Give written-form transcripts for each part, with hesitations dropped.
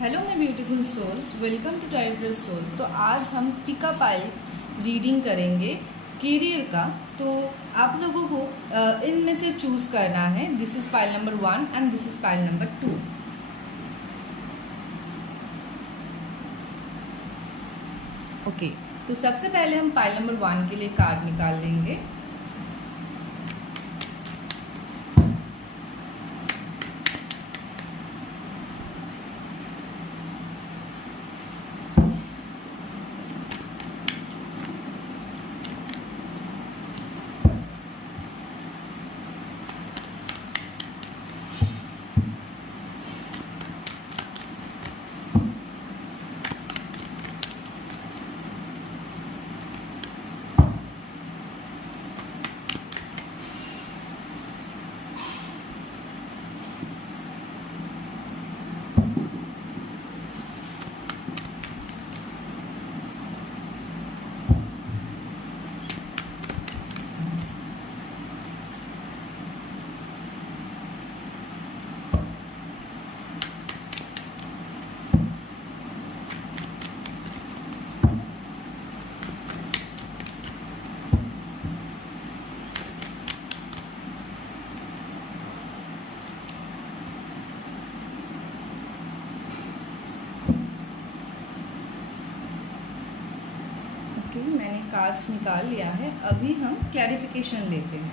Hello my beautiful souls, welcome to Tiger Soul. तो आज हम पिका पाइल रीडिंग करेंगे कैरियर का। तो आप लोगों को इनमें से चूज करना है। This is pile number 1 and this is pile number 2। Okay, तो सबसे पहले हम पाइल नंबर 1 के लिए कार्ड निकाल लेंगे। मैंने कार्ड्स निकाल लिया है। अभी हम क्लैरिफिकेशन लेते हैं।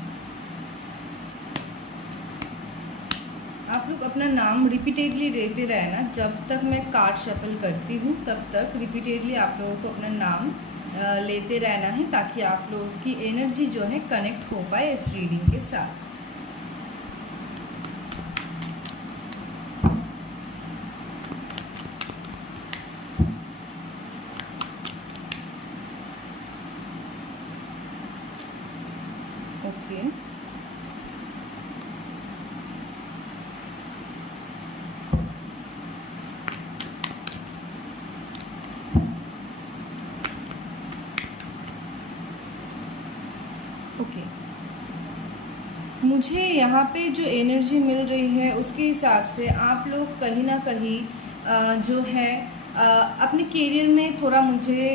आप लोग अपना नाम रिपीटेडली लेते रहना। जब तक मैं कार्ड शफल करती हूँ तब तक रिपीटेडली आप लोगों को अपना नाम लेते रहना है, ताकि आप लोगों की एनर्जी जो है कनेक्ट हो पाए इस रीडिंग के साथ। ओके, ओके, मुझे यहाँ पे जो एनर्जी मिल रही है उसके हिसाब से आप लोग कहीं ना कहीं जो है अपने करियर में थोड़ा मुझे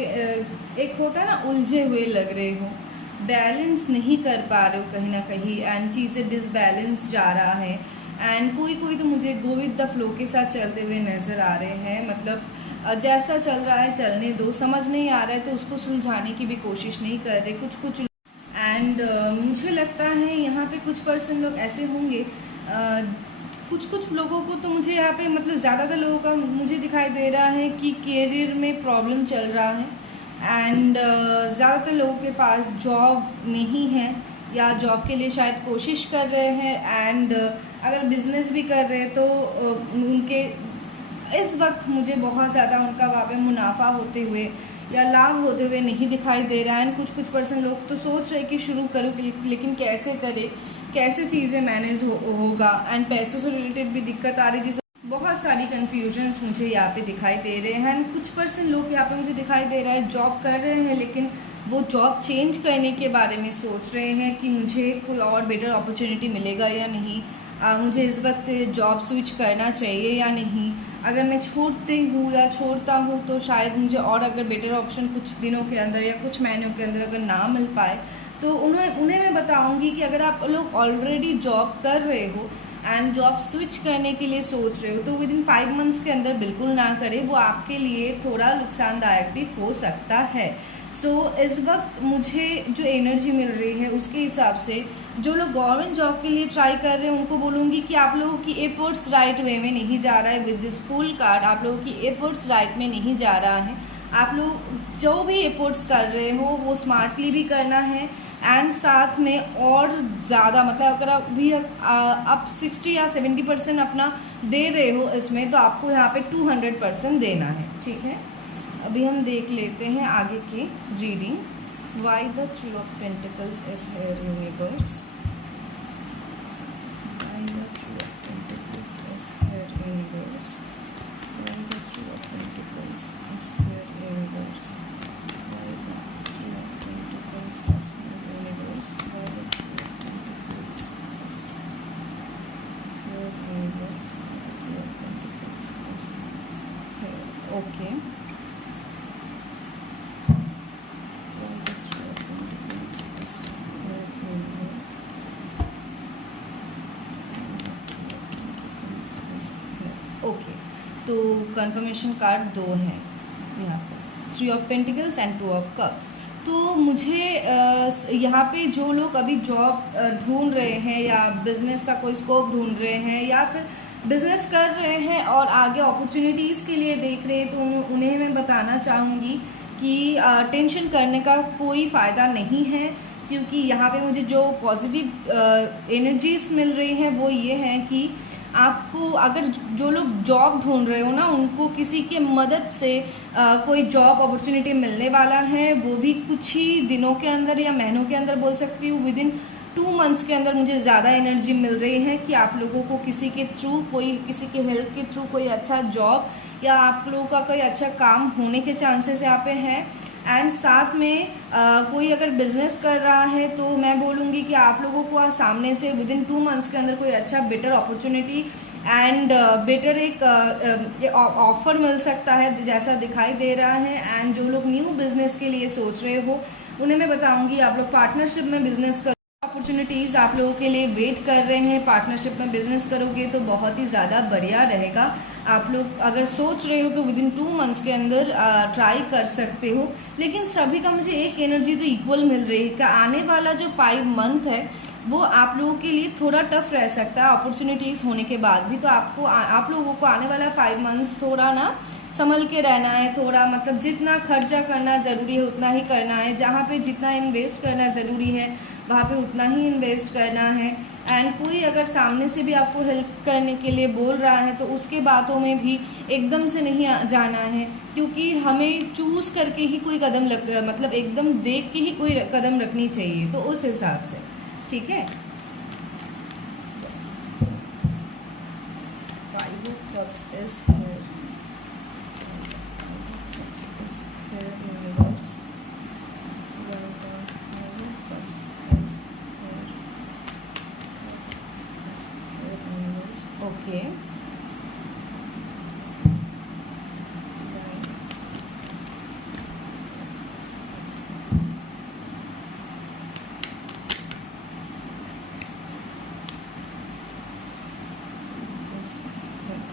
एक होता है ना, उलझे हुए लग रहे हो, बैलेंस नहीं कर पा रहे हो कहीं ना कहीं, एंड चीज़ें डिसबैलेंस जा रहा है। एंड कोई तो मुझे गो विद द फ्लो के साथ चलते हुए नज़र आ रहे हैं। मतलब जैसा चल रहा है चलने दो, समझ नहीं आ रहा है तो उसको सुलझाने की भी कोशिश नहीं कर रहे कुछ। एंड मुझे लगता है यहाँ पे कुछ पर्सन लोग ऐसे होंगे, कुछ लोगों को तो मुझे यहाँ पे मतलब ज़्यादातर लोगों का मुझे दिखाई दे रहा है कि करियर में प्रॉब्लम चल रहा है। एंड ज़्यादातर लोगों के पास जॉब नहीं है, या जॉब के लिए शायद कोशिश कर रहे हैं। एंड अगर बिजनेस भी कर रहे हैं तो उनके इस वक्त मुझे बहुत ज़्यादा उनका वहाँ पे मुनाफा होते हुए या लाभ होते हुए नहीं दिखाई दे रहा है। एंड कुछ पर्सन लोग तो सोच रहे कि शुरू करूँ, लेकिन कैसे करे, कैसे चीज़ें मैनेज होगा। एंड पैसों से रिलेटेड भी दिक्कत आ रही है, जिससे बहुत सारी कन्फ्यूजन्स मुझे यहाँ पे दिखाई दे रहे हैं। एंड कुछ पर्सन लोग यहाँ पे मुझे दिखाई दे रहा है जॉब कर रहे हैं, लेकिन वो जॉब चेंज करने के बारे में सोच रहे हैं कि मुझे कोई और बेटर अपॉर्चुनिटी मिलेगा या नहीं, मुझे इस वक्त जॉब स्विच करना चाहिए या नहीं। अगर मैं छोड़ता हूँ तो शायद मुझे और अगर बेटर ऑप्शन कुछ दिनों के अंदर या कुछ महीनों के अंदर अगर ना मिल पाए, तो उन्हें मैं बताऊंगी कि अगर आप लोग ऑलरेडी जॉब कर रहे हो एंड जॉब स्विच करने के लिए सोच रहे हो तो विद इन 5 मंथ्स के अंदर बिल्कुल ना करें, वो आपके लिए थोड़ा नुकसानदायक भी हो सकता है। सो इस वक्त मुझे जो एनर्जी मिल रही है उसके हिसाब से जो लोग गवर्नमेंट जॉब के लिए ट्राई कर रहे हैं उनको बोलूँगी कि आप लोगों की एफर्ट्स राइट वे में नहीं जा रहा है। विद दिस फुल कार्ड आप लोगों की एफर्ट्स राइट में नहीं जा रहा है। आप लोग जो भी एफर्ट्स कर रहे हो वो स्मार्टली भी करना है, एंड साथ में और ज़्यादा मतलब अगर अभी आप 60 या 70% अपना दे रहे हो इसमें, तो आपको यहाँ पे 200% देना है। ठीक है, अभी हम देख लेते हैं आगे की reading. Why the three of pentacles is here universe, why the three of pentacles is here universe, why the three of pentacles is here universe, why the three of pentacles is here universe, why the three of pentacles is here universe, why the three of pentacles is okay, okay. तो confirmation card 2 हैं यहाँ पर, 3 of pentacles and 2 of cups. तो मुझे यहाँ पे जो लोग अभी जॉब ढूंढ रहे हैं या बिजनेस का कोई स्कोप ढूंढ रहे हैं या फिर बिजनेस कर रहे हैं और आगे अपॉर्चुनिटीज़ के लिए देख रहे हैं, तो उन्हें मैं बताना चाहूँगी कि टेंशन करने का कोई फ़ायदा नहीं है, क्योंकि यहाँ पे मुझे जो पॉजिटिव एनर्जीज मिल रही हैं वो ये हैं कि आपको, अगर जो लोग जॉब ढूंढ रहे हो ना, उनको किसी के मदद से कोई जॉब अपॉर्चुनिटी मिलने वाला है, वो भी कुछ ही दिनों के अंदर या महीनों के अंदर बोल सकती हूँ, विदिन 2 मंथ्स के अंदर मुझे ज़्यादा एनर्जी मिल रही है कि आप लोगों को किसी के थ्रू, कोई किसी के हेल्प के थ्रू कोई अच्छा जॉब या आप लोगों का कोई अच्छा काम होने के चांसेस यहाँ पे हैं। एंड साथ में कोई अगर बिजनेस कर रहा है तो मैं बोलूँगी कि आप लोगों को सामने से विदिन 2 मंथ्स के अंदर कोई अच्छा बेटर अपॉर्चुनिटी एंड बेटर एक ऑफर मिल सकता है जैसा दिखाई दे रहा है। एंड जो लोग न्यू बिजनेस के लिए सोच रहे हो उन्हें मैं बताऊंगी आप लोग पार्टनरशिप में बिजनेस कर, अपॉर्चुनिटीज़ आप लोगों के लिए वेट कर रहे हैं। पार्टनरशिप में बिजनेस करोगे तो बहुत ही ज़्यादा बढ़िया रहेगा। आप लोग अगर सोच रहे हो तो विदिन 2 मंथ्स के अंदर ट्राई कर सकते हो। लेकिन सभी का मुझे एक एनर्जी तो इक्वल मिल रही है कि आने वाला जो 5 मंथ है वो आप लोगों के लिए थोड़ा टफ रह सकता है अपॉर्चुनिटीज़ होने के बाद भी। तो आपको आप लोगों को आने वाला 5 मंथ्स थोड़ा ना संभल के रहना है, थोड़ा मतलब जितना खर्चा करना ज़रूरी है उतना ही करना है, जहाँ पे जितना इन्वेस्ट करना ज़रूरी है वहाँ पे उतना ही इन्वेस्ट करना है। एंड कोई अगर सामने से भी आपको हेल्प करने के लिए बोल रहा है तो उसके बातों में भी एकदम से नहीं जाना है, क्योंकि हमें चूज़ करके ही कोई कदम मतलब एकदम देख के ही कोई कदम रखनी चाहिए, तो उस हिसाब से, ठीक है। 5 of cups is here. Okay.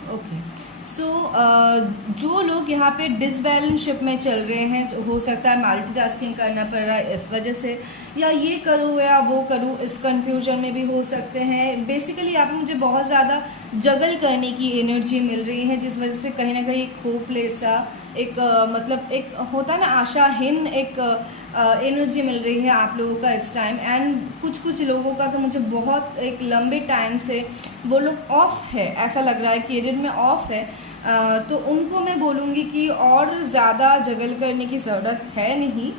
Okay, so जो लोग यहाँ पे डिसबैलेंसशिप में चल रहे हैं, हो सकता है मल्टीटास्किंग करना पड़ रहा है इस वजह से, या ये करूँ या वो करूँ इस कंफ्यूजन में भी हो सकते हैं। बेसिकली यहाँ पे मुझे बहुत ज़्यादा जगल करने की एनर्जी मिल रही है, जिस वजह से कहीं ना कहीं एक होपलेस सा एक मतलब एक होता है ना आशाहीन एक एनर्जी मिल रही है आप लोगों का इस टाइम। एंड कुछ लोगों का तो मुझे बहुत एक लंबे टाइम से वो लोग ऑफ है, ऐसा लग रहा है करियर में ऑफ है। तो उनको मैं बोलूँगी कि और ज़्यादा जगल करने की ज़रूरत है नहीं।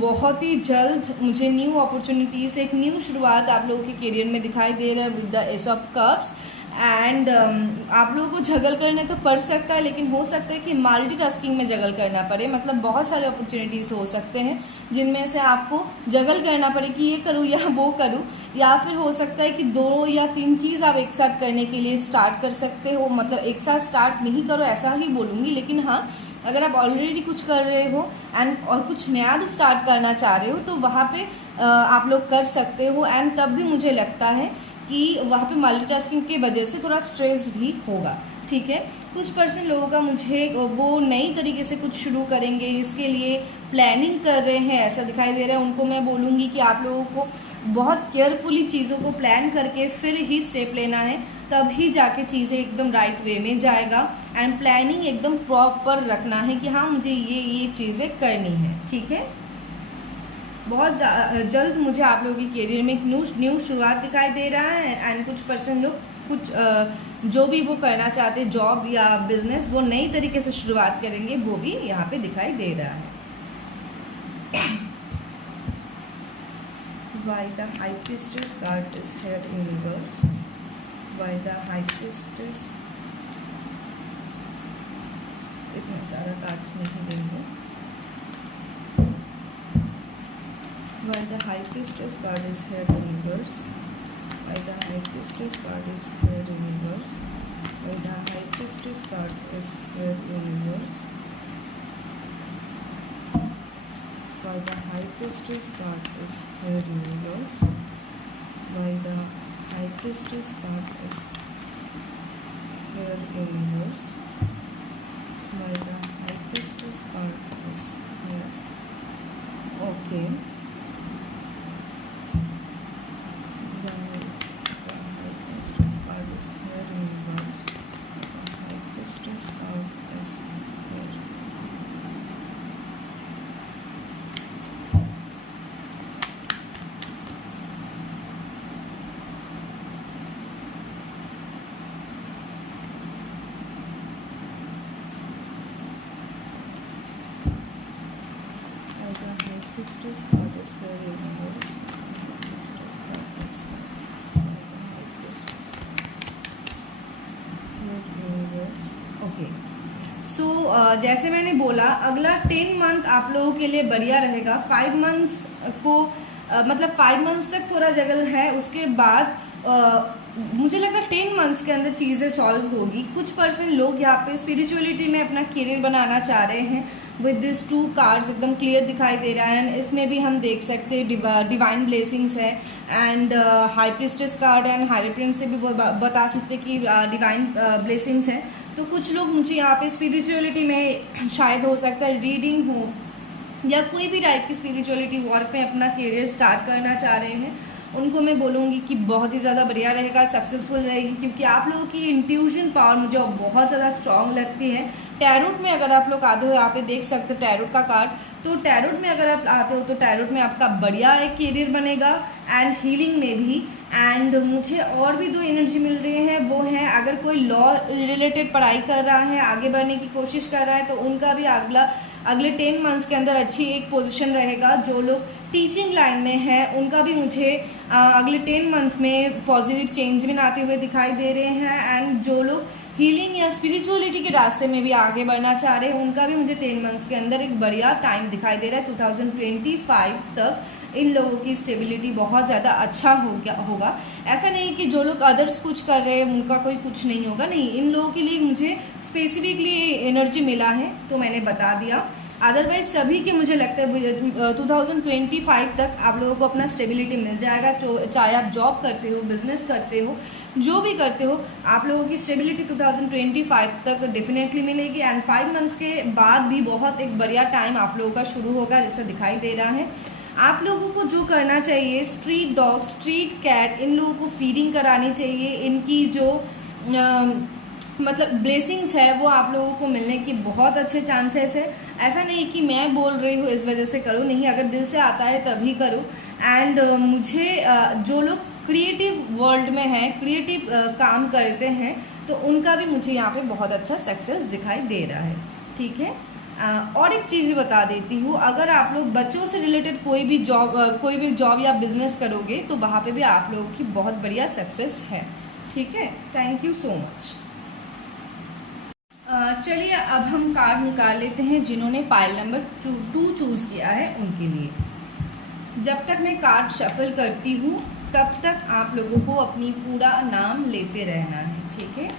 बहुत ही जल्द मुझे न्यू अपॉर्चुनिटीज़, एक न्यू शुरुआत आप लोगों के करियर में दिखाई दे रहा है with the S of cups. And आप लोगों को जगल करने तो पड़ सकता है, लेकिन हो सकता है कि मल्टीटास्किंग में जगल करना पड़े, मतलब बहुत सारे अपॉर्चुनिटीज़ हो सकते हैं जिनमें से आपको जगल करना पड़े कि ये करूँ या वो करूँ, या फिर हो सकता है कि 2 या 3 चीज़ आप एक साथ करने के लिए स्टार्ट कर सकते हो। मतलब एक साथ स्टार्ट नहीं करो ऐसा ही बोलूँगी, लेकिन हाँ अगर आप ऑलरेडी कुछ कर रहे हो एंड और कुछ नया भी स्टार्ट करना चाह रहे हो तो वहाँ पे आप लोग कर सकते हो। एंड तब भी मुझे लगता है कि वहाँ पे मल्टीटास्किंग की वजह से थोड़ा स्ट्रेस भी होगा, ठीक है। कुछ % लोगों का मुझे वो नई तरीके से कुछ शुरू करेंगे, इसके लिए प्लानिंग कर रहे हैं ऐसा दिखाई दे रहा है। उनको मैं बोलूँगी कि आप लोगों को बहुत केयरफुली चीज़ों को प्लान करके फिर ही स्टेप लेना है, तब ही जाके चीज़ें एकदम राइट वे में जाएगा। एंड प्लानिंग एकदम प्रॉपर रखना है कि हाँ मुझे ये चीज़ें करनी है, ठीक है। बहुत जल्द मुझे आप लोगों के करियर में एक न्यू शुरुआत दिखाई दे रहा है। एंड कुछ % लोग कुछ जो भी वो करना चाहते हैं जॉब या बिजनेस, वो नई तरीके से शुरुआत करेंगे, वो भी यहाँ पे दिखाई दे रहा है। Why the High Priestess card is here in reverse? Why the High Priestess? इतना सारा कार्ड्स नहीं देंगे। Why the High Priestess card is here in reverse? Why the High Priestess card is here in reverse? Why the High Priestess card is here in reverse? by the High Priestess Goddess here universe, by the High Priestess Goddess here universe, by the High Priestess Goddess here. Okay. The High Priestess Goddess here universe, the High Priestess Goddess here. Priestess Goddess here universe, Priestess Goddess here universe. Okay, so जैसे मैंने बोला अगला 10 month आप लोगों के लिए बढ़िया रहेगा। 5 मंथ्स को मतलब 5 मंथ्स तक थोड़ा जगल है, उसके बाद मुझे लगता है 10 मंथ्स के अंदर चीज़ें सॉल्व होगी। कुछ परसेंट लोग यहाँ पे स्पिरिचुअलिटी में अपना करियर बनाना चाह रहे हैं। विद दिस 2 कार्ड्स एकदम क्लियर दिखाई दे रहा है। इसमें भी हम देख सकते हैं डिवाइन ब्लेसिंग्स है and high priestess card and high Prince से भी बता सकते हैं कि डिवाइन ब्लेसिंग्स है। तो कुछ लोग मुझे यहाँ पे स्पिरिचुअलिटी में शायद हो सकता है रीडिंग हो या कोई भी टाइप की स्पिरिचुअलिटी वर्क में अपना करियर स्टार्ट करना चाह रहे हैं, उनको मैं बोलूँगी कि बहुत ही ज़्यादा बढ़िया रहेगा, सक्सेसफुल रहेगी, क्योंकि आप लोगों की इंट्यूशन पावर मुझे बहुत ज़्यादा स्ट्रांग लगती है। टैरोट में अगर आप लोग आते हो, यहाँ पे देख सकते हो टैरोट का कार्ड, तो टैरोट में अगर आप आते हो तो टैरोट में आपका बढ़िया एक करियर बनेगा एंड हीलिंग में भी। एंड मुझे और भी 2 एनर्जी मिल रही हैं, वो हैं अगर कोई लॉ रिलेटेड पढ़ाई कर रहा है, आगे बढ़ने की कोशिश कर रहा है, तो उनका भी अगले 10 मंथ्स के अंदर अच्छी एक पोजीशन रहेगा। जो लोग टीचिंग लाइन में है उनका भी मुझे अगले 10 मंथ में पॉजिटिव चेंज में आते हुए दिखाई दे रहे हैं। एंड जो लोग हीलिंग या स्पिरिचुअलिटी के रास्ते में भी आगे बढ़ना चाह रहे हैं, उनका भी मुझे 10 मंथ्स के अंदर एक बढ़िया टाइम दिखाई दे रहा है। 2025 तक इन लोगों की स्टेबिलिटी बहुत ज़्यादा अच्छा होगा। ऐसा नहीं कि जो लोग अदर्स कुछ कर रहे हैं उनका कोई कुछ नहीं होगा, नहीं, इन लोगों के लिए मुझे स्पेसिफिकली एनर्जी मिला है तो मैंने बता दिया। अदरवाइज सभी के मुझे लगता है 2025 तक आप लोगों को अपना स्टेबिलिटी मिल जाएगा। चाहे आप जॉब करते हो, बिजनेस करते हो, जो भी करते हो, आप लोगों की स्टेबिलिटी 2025 तक डेफिनेटली मिलेगी। एंड 5 मंथ्स के बाद भी बहुत एक बढ़िया टाइम आप लोगों का शुरू होगा जैसा दिखाई दे रहा है। आप लोगों को जो करना चाहिए, स्ट्रीट डॉग, स्ट्रीट कैट, इन लोगों को फीडिंग करानी चाहिए। इनकी जो मतलब ब्लेसिंग्स है वो आप लोगों को मिलने की बहुत अच्छे चांसेस है। ऐसा नहीं कि मैं बोल रही हूँ इस वजह से करो, नहीं, अगर दिल से आता है तभी करो। एंड मुझे जो लोग क्रिएटिव वर्ल्ड में हैं, क्रिएटिव काम करते हैं, तो उनका भी मुझे यहाँ पे बहुत अच्छा सक्सेस दिखाई दे रहा है। ठीक है, और एक चीज़ भी बता देती हूँ, अगर आप लोग बच्चों से रिलेटेड कोई भी जॉब या बिजनेस करोगे तो वहाँ पे भी आप लोगों की बहुत बढ़िया सक्सेस है। ठीक है, थैंक यू सो मच। चलिए अब हम कार्ड निकाल लेते हैं जिन्होंने पाइल नंबर 2 चूज़ किया है उनके लिए। जब तक मैं कार्ड शफल करती हूँ तब तक आप लोगों को अपनी पूरा नाम लेते रहना है। ठीक है,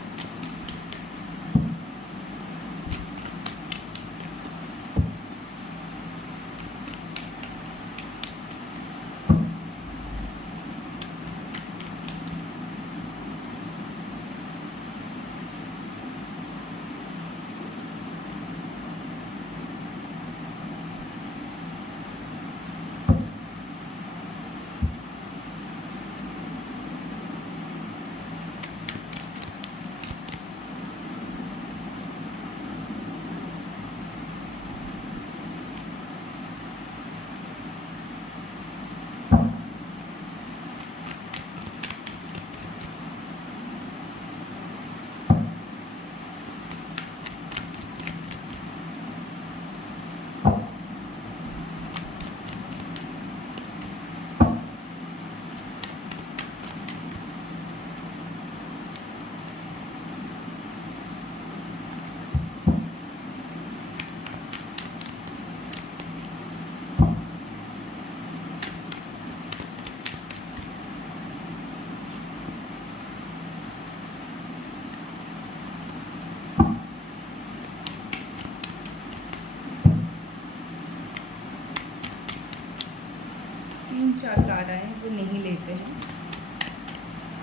4 कार्ड आए हैं वो नहीं लेते हैं।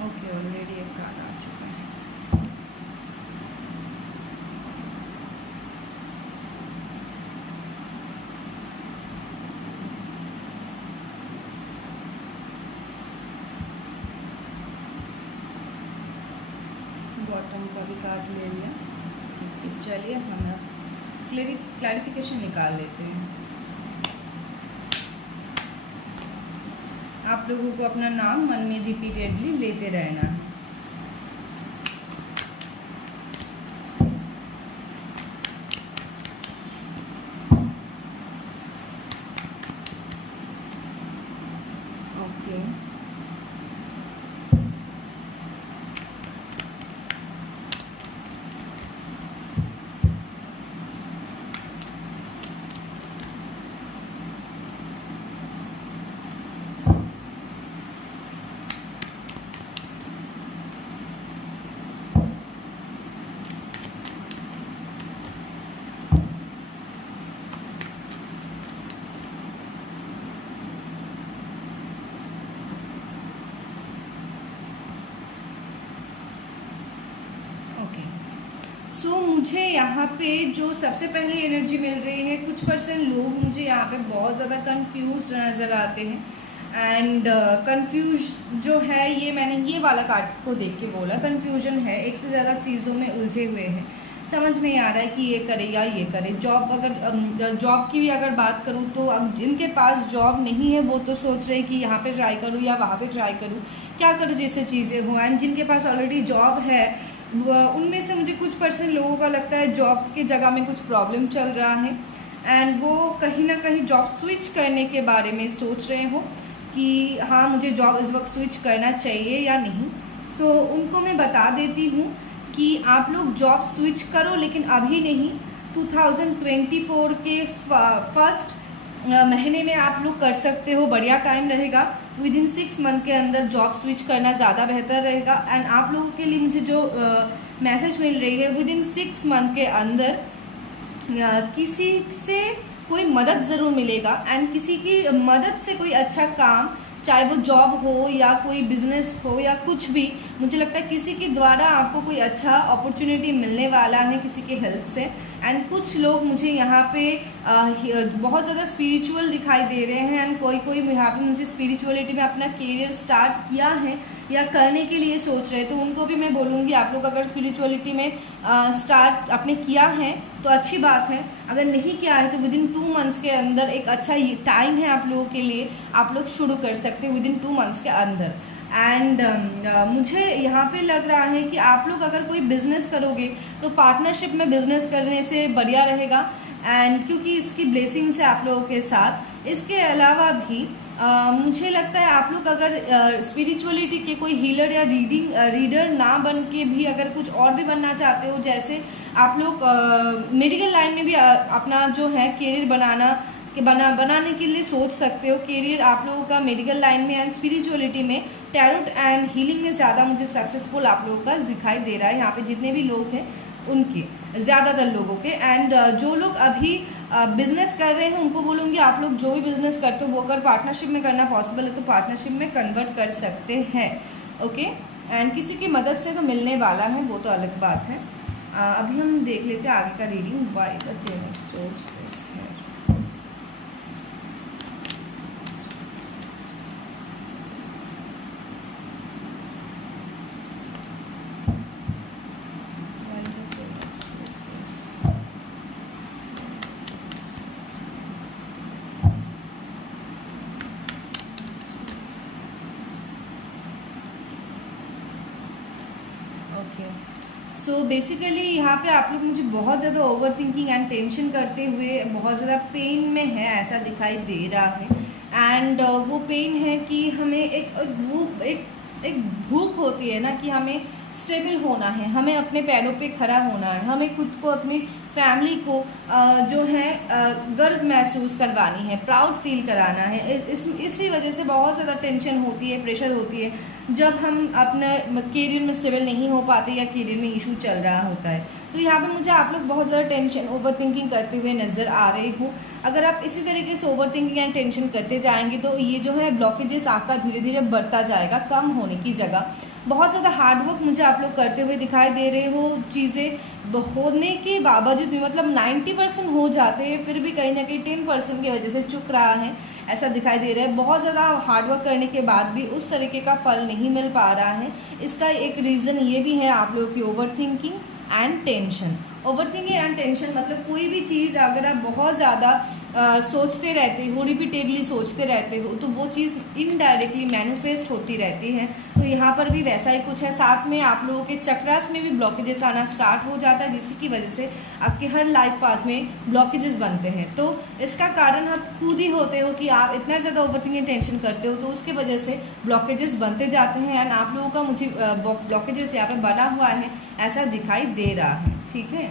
ओके, ऑलरेडी एक कार्ड आ चुका है। बॉटम का भी कार्ड ले लिया। ठीक है, चलिए हम क्लैरिफिकेशन निकाल लेते हैं। आप लोगों को अपना नाम मन में रिपीटेडली लेते रहना है। ओके, सो मुझे यहाँ पे जो सबसे पहले एनर्जी मिल रही है, कुछ परसेंट लोग मुझे यहाँ पे बहुत ज़्यादा कंफ्यूज नज़र आते हैं। एंड कंफ्यूज जो है, ये मैंने ये वाला कार्ड को देख के बोला, कंफ्यूजन है, एक से ज़्यादा चीज़ों में उलझे हुए हैं, समझ नहीं आ रहा है कि ये करे या ये करे। जॉब, अगर जॉब की भी अगर बात करूँ तो जिनके पास जॉब नहीं है वो तो सोच रहे हैं कि यहाँ पे ट्राई करूँ या वहाँ पे ट्राई करूँ, क्या करूँ जैसे चीज़ें हों। एंड जिनके पास ऑलरेडी जॉब है उनमें से मुझे कुछ परसेंट लोगों का लगता है जॉब के जगह में कुछ प्रॉब्लम चल रहा है एंड वो कहीं ना कहीं जॉब स्विच करने के बारे में सोच रहे हो कि हाँ मुझे जॉब इस वक्त स्विच करना चाहिए या नहीं। तो उनको मैं बता देती हूँ कि आप लोग जॉब स्विच करो, लेकिन अभी नहीं, 2024 के फर्स्ट महीने में आप लोग कर सकते हो, बढ़िया टाइम रहेगा। विद इन 6 मंथ के अंदर जॉब स्विच करना ज़्यादा बेहतर रहेगा। एंड आप लोगों के लिए मुझे जो मैसेज मिल रही है, विद इन 6 मंथ के अंदर किसी से कोई मदद ज़रूर मिलेगा एंड किसी की मदद से कोई अच्छा काम, चाहे वो जॉब हो या कोई बिजनेस हो या कुछ भी, मुझे लगता है किसी के द्वारा आपको कोई अच्छा अपॉर्चुनिटी मिलने वाला है, किसी के हेल्प से। एंड कुछ लोग मुझे यहाँ पे बहुत ज़्यादा स्पिरिचुअल दिखाई दे रहे हैं एंड कोई यहाँ पे मुझे स्पिरिचुअलिटी में अपना करियर स्टार्ट किया है या करने के लिए सोच रहे हैं, तो उनको भी मैं बोलूँगी आप लोग अगर स्पिरिचुअलिटी में स्टार्ट आपने किया है तो अच्छी बात है, अगर नहीं किया है तो विद इन 2 मंथ्स के अंदर एक अच्छा टाइम है आप लोगों के लिए, आप लोग शुरू कर सकते हैं विद इन 2 मंथ्स के अंदर। एंड मुझे यहाँ पे लग रहा है कि आप लोग अगर कोई बिजनेस करोगे तो पार्टनरशिप में बिजनेस करने से बढ़िया रहेगा एंड क्योंकि इसकी ब्लेसिंग्स है आप लोगों के साथ। इसके अलावा भी मुझे लगता है आप लोग अगर स्पिरिचुअलिटी के कोई हीलर या रीडर ना बन के भी अगर कुछ और भी बनना चाहते हो, जैसे आप लोग मेडिकल लाइन में भी अपना जो है करियर बनाने के लिए सोच सकते हो। करियर आप लोगों का मेडिकल लाइन में एंड स्पिरिचुअलिटी में, टैरोट एंड हीलिंग में ज़्यादा मुझे सक्सेसफुल आप लोगों का दिखाई दे रहा है। यहाँ पे जितने भी लोग हैं उनके, ज़्यादातर लोगों के। एंड जो लोग अभी बिजनेस कर रहे हैं उनको बोलूँगी आप लोग जो भी बिजनेस करते हो वो अगर पार्टनरशिप में करना पॉसिबल है तो पार्टनरशिप में कन्वर्ट कर सकते हैं। ओके, एंड किसी की मदद से तो मिलने वाला है, वो तो अलग बात है। अभी हम देख लेते हैं आगे का reading, why the ten of source is here. So basically यहाँ पे आप लोग मुझे बहुत ज़्यादा ओवर थिंकिंग एंड टेंशन करते हुए बहुत ज़्यादा पेन में है ऐसा दिखाई दे रहा है। एंड वो पेन है कि हमें एक भूख होती है ना कि हमें स्टेबल होना है, हमें अपने पैरों पे खड़ा होना है, हमें खुद को, अपनी फैमिली को जो है गर्व महसूस करवानी है, प्राउड फील कराना है। इसी वजह से बहुत ज़्यादा टेंशन होती है, प्रेशर होती है जब हम अपने करियर में स्टेबल नहीं हो पाते या करियर में इशू चल रहा होता है। तो यहाँ पे मुझे आप लोग बहुत ज़्यादा टेंशन, ओवर थिंकिंग करते हुए नज़र आ रहे हो। अगर आप इसी तरीके से ओवर थिंकिंग एंड टेंशन करते जाएंगे तो ये जो है ब्लॉकेजेस आपका धीरे धीरे बढ़ता जाएगा, कम होने की जगह। बहुत ज़्यादा हार्डवर्क मुझे आप लोग करते हुए दिखाई दे रहे हो, चीज़ें होने के बावजूद भी, मतलब 90% हो जाते हैं, फिर भी कहीं ना कहीं 10% की वजह से चुक रहा है, ऐसा दिखाई दे रहा है। बहुत ज़्यादा हार्डवर्क करने के बाद भी उस तरीके का फल नहीं मिल पा रहा है। इसका एक रीज़न ये भी है आप लोगों की over thinking and tension. Over thinking and tension मतलब कोई भी चीज़ अगर आप बहुत ज़्यादा सोचते रहते हो, रिपीटेडली सोचते रहते हो, तो वो चीज़ इनडायरेक्टली मैनिफेस्ट होती रहती है। तो यहाँ पर भी वैसा ही कुछ है। साथ में आप लोगों के चक्रास में भी ब्लॉकेजेस आना स्टार्ट हो जाता है, जिसकी वजह से आपके हर लाइफ पाथ में ब्लॉकेजेस बनते हैं। तो इसका कारण आप खुद ही होते हो कि आप इतना ज़्यादा ओवरथिंकिंग टेंशन करते हो, तो उसकी वजह से ब्लॉकेजेस बनते जाते हैं। एंड आप लोगों का मुझे ब्लॉकेजेस यहाँ पर बना हुआ है ऐसा दिखाई दे रहा है, ठीक है।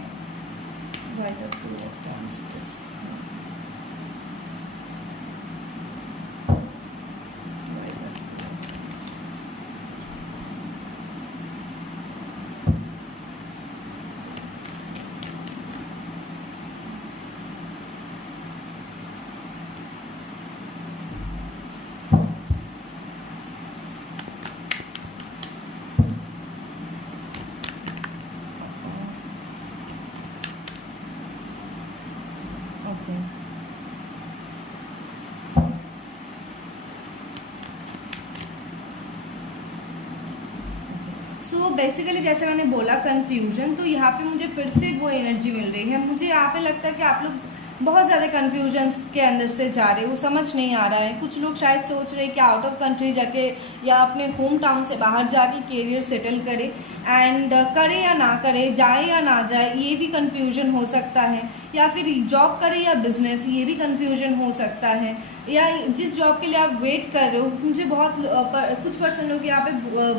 सो बेसिकली जैसे मैंने बोला कंफ्यूजन, तो यहाँ पे मुझे फिर से वो एनर्जी मिल रही है। मुझे यहाँ पे लगता है कि आप लोग बहुत ज़्यादा कन्फ्यूजन के अंदर से जा रहे हो, समझ नहीं आ रहा है। कुछ लोग शायद सोच रहे हैं कि आउट ऑफ कंट्री जाके या अपने होम टाउन से बाहर जाके करियर सेटल करे, एंड करे या ना करे, जाए या ना जाए, ये भी कन्फ्यूजन हो सकता है। या फिर जॉब करे या बिजनेस, ये भी कन्फ्यूजन हो सकता है। या जिस जॉब के लिए आप वेट कर रहे हो, मुझे कुछ पर्सन लोग यहाँ पे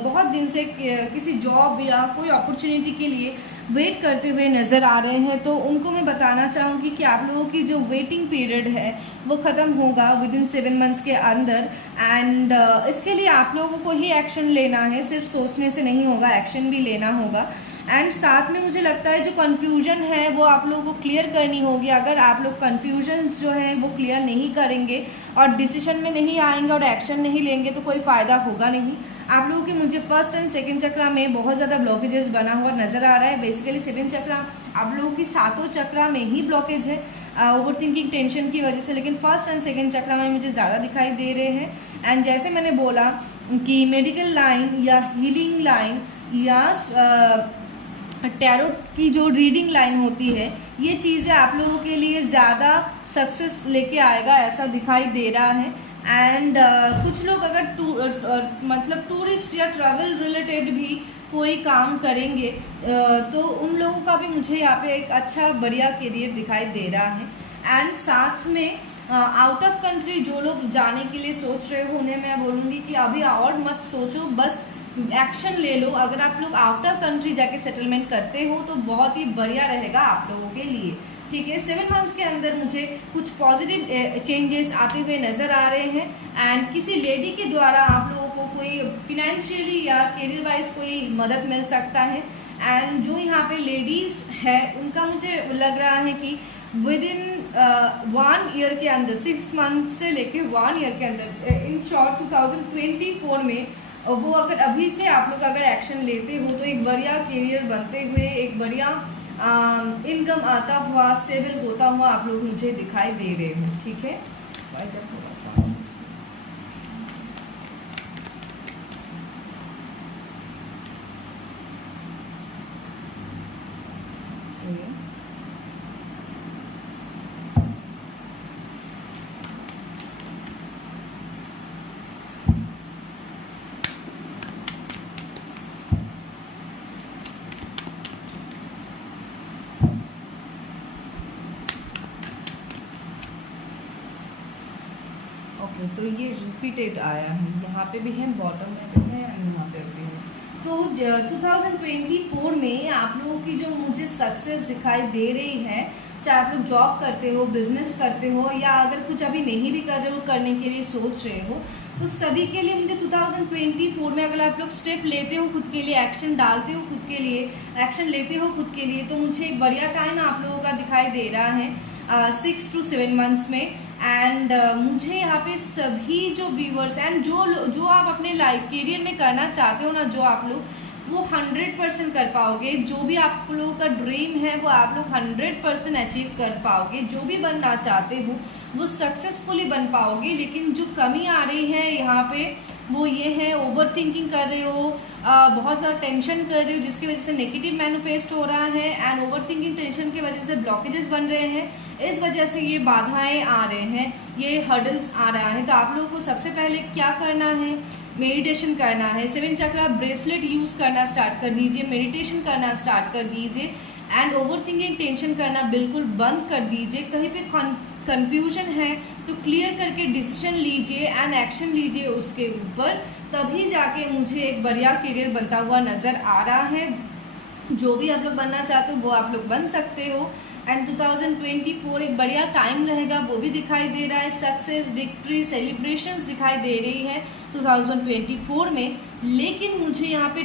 बहुत दिन से किसी जॉब या कोई अपॉर्चुनिटी के लिए वेट करते हुए नज़र आ रहे हैं। तो उनको मैं बताना चाहूँगी कि आप लोगों की जो वेटिंग पीरियड है वो ख़त्म होगा विद इन 7 मंथ्स के अंदर। एंड इसके लिए आप लोगों को ही एक्शन लेना है, सिर्फ सोचने से नहीं होगा, एक्शन भी लेना होगा। एंड साथ में मुझे लगता है जो कन्फ्यूजन है वो आप लोगों को क्लियर करनी होगी। अगर आप लोग कन्फ्यूजन जो है वो क्लियर नहीं करेंगे और डिसीजन में नहीं आएंगे और एक्शन नहीं लेंगे तो कोई फ़ायदा होगा नहीं। आप लोगों की मुझे फर्स्ट एंड सेकंड चक्रा में बहुत ज़्यादा ब्लॉकेजेस बना हुआ नज़र आ रहा है। बेसिकली 7 चक्रा आप लोगों की 7 चक्रा में ही ब्लॉकेज है ओवर थिंकिंग टेंशन की वजह से, लेकिन फर्स्ट एंड सेकंड चक्रा में मुझे ज़्यादा दिखाई दे रहे हैं। एंड जैसे मैंने बोला कि मेडिकल लाइन या हीलिंग लाइन या टैरो की जो रीडिंग लाइन होती है, ये चीज़ें आप लोगों के लिए ज़्यादा सक्सेस लेके आएगा ऐसा दिखाई दे रहा है। एंड कुछ लोग अगर मतलब टूरिस्ट या ट्रैवल रिलेटेड भी कोई काम करेंगे तो उन लोगों का भी मुझे यहाँ पे एक अच्छा बढ़िया करियर दिखाई दे रहा है। एंड साथ में आउट ऑफ कंट्री जो लोग जाने के लिए सोच रहे हो उन्हें मैं बोलूँगी कि अभी और मत सोचो, बस एक्शन ले लो। अगर आप लोग आउट ऑफ कंट्री जाके सेटलमेंट करते हो तो बहुत ही बढ़िया रहेगा आप लोगों के लिए, ठीक है। 7 मंथ्स के अंदर मुझे कुछ पॉजिटिव चेंजेस आते हुए नजर आ रहे हैं। एंड किसी लेडी के द्वारा आप लोगों को कोई फिनेंशियली या करियर वाइज कोई मदद मिल सकता है। एंड जो यहाँ पे लेडीज है उनका मुझे लग रहा है कि विद इन 1 ईयर के अंदर, 6 मंथ से लेके 1 ईयर के अंदर, इन शॉर्ट 2024 में वो अगर अभी से आप लोग अगर एक्शन लेते हो तो एक बढ़िया करियर बनते हुए, एक बढ़िया इनकम आता हुआ, स्टेबल होता हुआ आप लोग मुझे दिखाई दे रहे हो, ठीक है। तो ये रिपीटेड आया है, यहाँ पे भी है, बॉटम में भी है, यहाँ पे भी है। तो 2024 में आप लोगों की जो मुझे सक्सेस दिखाई दे रही है, चाहे आप लोग जॉब करते हो, बिजनेस करते हो, या अगर कुछ अभी नहीं भी कर रहे हो, करने के लिए सोच रहे हो, तो सभी के लिए मुझे 2024 में अगर आप लोग स्टेप लेते हो खुद के लिए, एक्शन डालते हो खुद के लिए, एक्शन लेते हो खुद के लिए, तो मुझे एक बढ़िया टाइम आप लोगों का दिखाई दे रहा है 6 to 7 मंथ्स में। एंड मुझे यहाँ पे सभी जो व्यूवर्स एंड जो आप अपने लाइफ कैरियर में करना चाहते हो ना, जो आप लोग वो 100% कर पाओगे। जो भी आप लोगों का ड्रीम है वो आप लोग 100% अचीव कर पाओगे। जो भी बनना चाहते हो वो सक्सेसफुली बन पाओगे। लेकिन जो कमी आ रही है यहाँ पे वो ये है, ओवर थिंकिंग कर रहे हो, बहुत ज़्यादा टेंशन कर रहे हो, जिसकी वजह से नेगेटिव मैनिफेस्ट हो रहा है। एंड ओवर थिंकिंग टेंशन की वजह से ब्लॉकेजेस बन रहे हैं। इस वजह से ये बाधाएं आ रहे हैं, ये हर्डल्स आ रहा है। तो आप लोगों को सबसे पहले क्या करना है, मेडिटेशन करना है। 7 चक्रा ब्रेसलेट यूज करना स्टार्ट कर दीजिए, मेडिटेशन करना स्टार्ट कर दीजिए एंड ओवर थिंकिंग टेंशन करना बिल्कुल बंद कर दीजिए। कहीं पे कंफ्यूजन है तो क्लियर करके डिसीजन लीजिए एंड एक्शन लीजिए उसके ऊपर, तभी जाके मुझे एक बढ़िया करियर बनता हुआ नजर आ रहा है। जो भी आप लोग बनना चाहते हो वो आप लोग बन सकते हो। एंड 2024 एक बढ़िया टाइम रहेगा, वो भी दिखाई दे रहा है। सक्सेस, विक्ट्री, सेलिब्रेशंस दिखाई दे रही है 2024 में। लेकिन मुझे यहाँ पे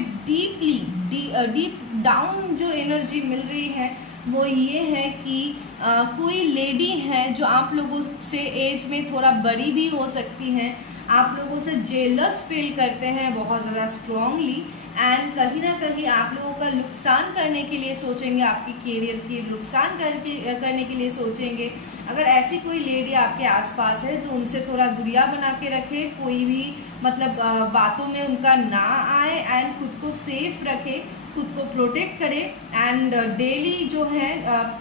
डीप डाउन जो एनर्जी मिल रही है वो ये है कि कोई लेडी है जो आप लोगों से एज में थोड़ा बड़ी भी हो सकती हैं, आप लोगों से जेलस फील करते हैं बहुत ज़्यादा स्ट्रांगली एंड कहीं ना कहीं आप लोगों का नुकसान करने के लिए सोचेंगे, आपकी करियर की नुकसान करने के लिए सोचेंगे। अगर ऐसी कोई लेडी आपके आसपास है तो उनसे थोड़ा दूरियां बना के रखे, कोई भी मतलब बातों में उनका ना आए एंड खुद को सेफ रखे, खुद को प्रोटेक्ट करे। एंड डेली जो है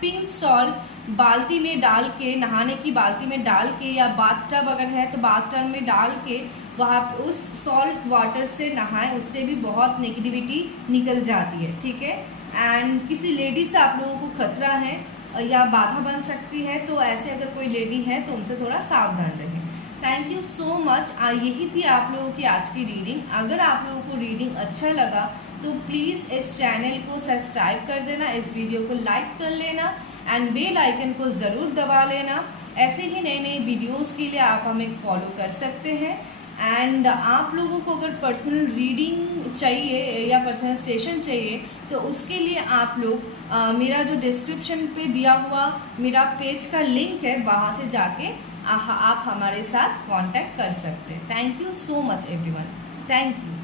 पिंक सॉल्ट बाल्टी में डाल के, नहाने की बाल्टी में डाल के, या बाथ टब अगर है तो बाथ टब में डाल के वहाँ उस सॉल्ट वाटर से नहाएं, उससे भी बहुत नेगेटिविटी निकल जाती है। ठीक है। एंड किसी लेडी से आप लोगों को खतरा है या बाधा बन सकती है, तो ऐसे अगर कोई लेडी है तो उनसे थोड़ा सावधान रहें। Thank you so much. यही थी आप लोगों की आज की रीडिंग। अगर आप लोगों को रीडिंग अच्छा लगा तो प्लीज़ इस चैनल को सब्सक्राइब कर देना, इस वीडियो को लाइक कर लेना एंड बेल आइकन को ज़रूर दबा लेना। ऐसे ही नए नए वीडियोस के लिए आप हमें फॉलो कर सकते हैं। एंड आप लोगों को अगर पर्सनल रीडिंग चाहिए या पर्सनल सेशन चाहिए तो उसके लिए आप लोग मेरा जो डिस्क्रिप्शन पे दिया हुआ मेरा पेज का लिंक है, वहाँ से जाके आप हमारे साथ कांटेक्ट कर सकते हैं। Thank you so much everyone. Thank you.